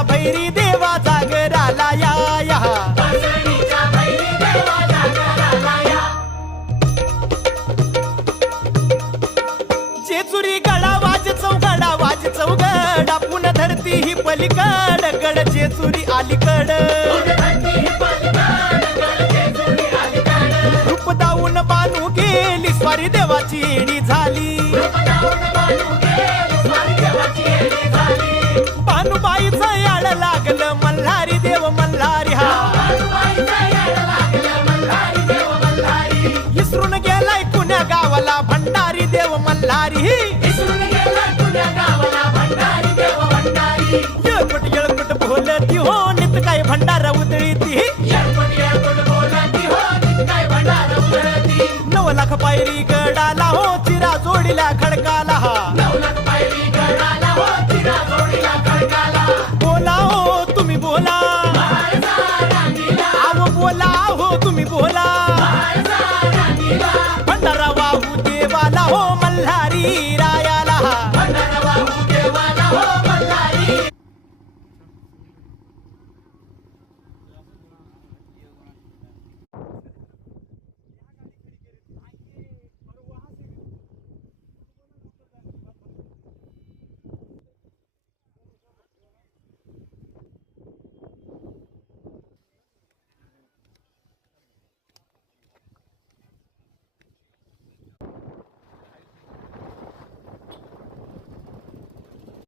पासणीच्या भैरी देवा जागराला या या जेजुरी गडा वाज चौगडा वाज चौगड आपण धरती ही पलीकड गड जेजुरी अलीकड रूप दाऊन बानू गेली स्वारी देवाची येडी झाली बानूबाईचं याड लागलं मल्हारी देव मल्हारी हा इसरून गेलाय पुण्या गावाला भंडारी देव मल्हारी येळपट